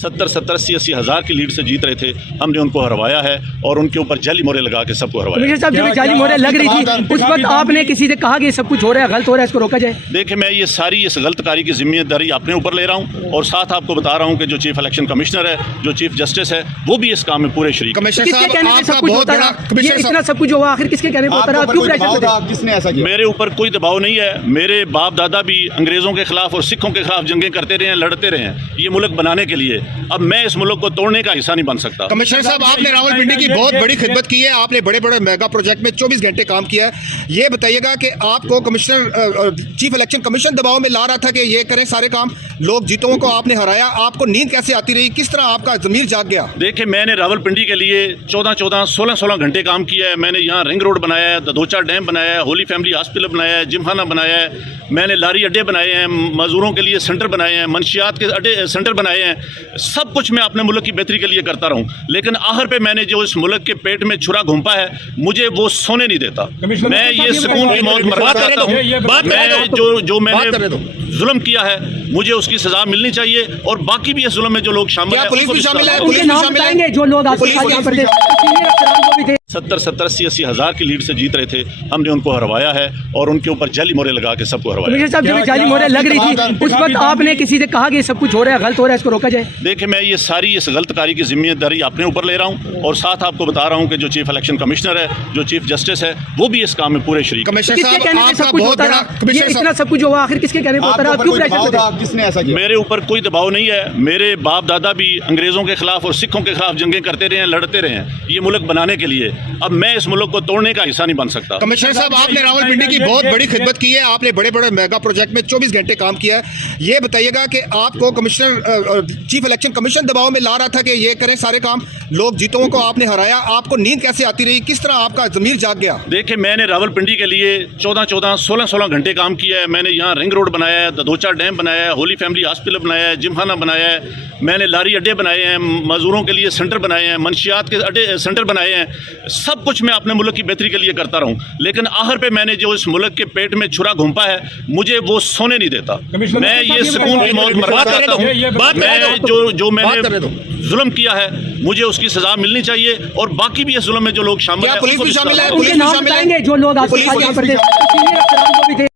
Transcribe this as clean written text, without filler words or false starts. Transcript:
70-80 हज़ार की लीड से जीत रहे थे। हमने उनको हरवाया है और उनके ऊपर जाली मोहरें लगा के सबको हरवाया। कमिश्नर साहब, जब जाली मोहरें लग रही थी उस वक्त आपने किसी से कहा कि ये सब कुछ हो रहा है, गलत हो रहा है, इसको रोका जाए? देखिए, मैं ये सारी इस गलत कारी की जिम्मेदारी अपने ऊपर ले रहा हूँ और साथ आपको बता रहा हूँ कि जो चीफ इलेक्शन कमिश्नर है, जो चीफ जस्टिस है, वो भी इस काम में पूरे शरीक। किसके कहने पे सब कुछ होता रहा? ये इतना सब कुछ हुआ, आखिर किसके कहने पे होता रहा? क्यों प्रेशर देते? किसने ऐसा किया? मेरे ऊपर कोई दबाव नहीं है। मेरे बाप दादा भी अंग्रेजों के खिलाफ और सिखों के खिलाफ जंगें करते रहे हैं, लड़ते रहे हैं ये मुल्क बनाने के लिए। अब मैं इस मुल्क को तोड़ने का हिस्सा नहीं बन सकता। कमिश्नर साहब, आपने रावलपिंडी की बहुत बड़ी खिदमत की है, आपने बड़े बड़े मेगा प्रोजेक्ट में 24 घंटे काम किया है। ये बताइएगा कि आपको कमिश्नर चीफ इलेक्शन कमीशन दबाव में ला रहा था कि ये करें सारे काम, लोग जीतों को आपने हराया, आपको नींद कैसे आती रही, किस तरह आपका ज़मीर जाग गया? देखिए, मैंने रावलपिंडी के लिए 14-14, 16-16 घंटे काम किया है। मैंने यहाँ रिंग रोड बनाया है, ददोचा डैम बनाया है, होली फैमिली हॉस्पिटल बनाया है, जिमखाना बनाया है, मैंने लारी अड्डे बनाए हैं, मजदूरों के लिए सेंटर बनाए हैं, मंशियात के अड्डे सेंटर बनाए हैं। सब कुछ मैं अपने मुल्क की बेहतरी के लिए करता रहूं, लेकिन आखिर पे मैंने जो इस मुल्क के पेट में छुरा घुंपा है, मुझे वो सोने नहीं देता। मैं ये सुकून की मौत मरना चाहता हूँ। मैं जो मैंने जुल्म किया है, मुझे उसकी सजा मिलनी चाहिए और बाकी भी इस जुल्म में जो लोग शामिल हैं, पुलिस भी शामिल है? उनके नाम बताएंगे जो लोग आपके साथ यहाँ पर थे, सीनियर अफसरान को भी थे। 70-80 हज़ार की लीड से जीत रहे थे। हमने उनको हरवाया है और उनके ऊपर जाली मोहरें लगा के सबको हरवाया। कमिश्नर साहब, जब जाली मोहरें लग रही थी उस वक्त आपने किसी से कहा कि ये सब कुछ हो रहा है, गलत हो रहा है, इसको रोका जाए? देखिए, मैं ये सारी इस गलत कारी की जिम्मेदारी अपने ऊपर ले रहा हूँ और साथ आपको बता रहा हूँ कि जो चीफ इलेक्शन कमिश्नर है, जो चीफ जस्टिस है, वो भी इस काम में पूरे शरीक। कमिश्नर किसके कहने पे साहब, सब आपका कुछ बहुत होता बड़ा रहा? ये इतना सब कुछ हुआ, आखिर किसके कहने पे होता रहा? क्यों प्रेशर देते? किसने ऐसा किया? मेरे ऊपर कोई दबाव नहीं है। मेरे बाप दादा भी अंग्रेजों के खिलाफ और सिखों के खिलाफ जंगें करते रहे हैं, लड़ते रहे हैं ये मुल्क बनाने के लिए। अब मैं इस मुल्क को तोड़ने का हिस्सा नहीं बन सकता। कमिश्नर साहब, आपने रावलपिंडी की बहुत बड़ी खिदमत की है, आपने बड़े बड़े मेगा प्रोजेक्ट में 24 घंटे काम किया है। ये बताइएगा कि आपको कमिश्नर चीफ इलेक्शन कमीशन दबाव में ला रहा था कि ये करें सारे काम, लोग जीतों को आपने हराया, आपको नींद कैसे आती रही, किस तरह आपका ज़मीर जाग गया? देखिए, मैंने रावलपिंडी के लिए 14-14, 16-16 घंटे काम किया है। मैंने यहाँ रिंग रोड बनाया है, ददोचा डैम बनाया है, होली फैमिली हॉस्पिटल बनाया है, जिमखाना बनाया है, मैंने लारी अड्डे बनाए हैं, मजदूरों के लिए सेंटर बनाए हैं, मंशियात के अड्डे सेंटर बनाए हैं। सब कुछ मैं अपने मुल्क की बेहतरी के लिए करता रहूं, लेकिन आखिर पे मैंने जो इस मुल्क के पेट में छुरा घुंपा है, मुझे वो सोने नहीं देता। मैं ये सुकून की मौत मरना चाहता हूँ। मैं जो मैंने जुल्म किया है, मुझे उसकी सजा मिलनी चाहिए और बाकी भी इस जुल्म में जो लोग शामिल हैं, पुलिस भी शामिल है? उनके नाम बताएंगे जो लोग आपके साथ यहाँ पर थे, सीनियर अफसरान को भी थे।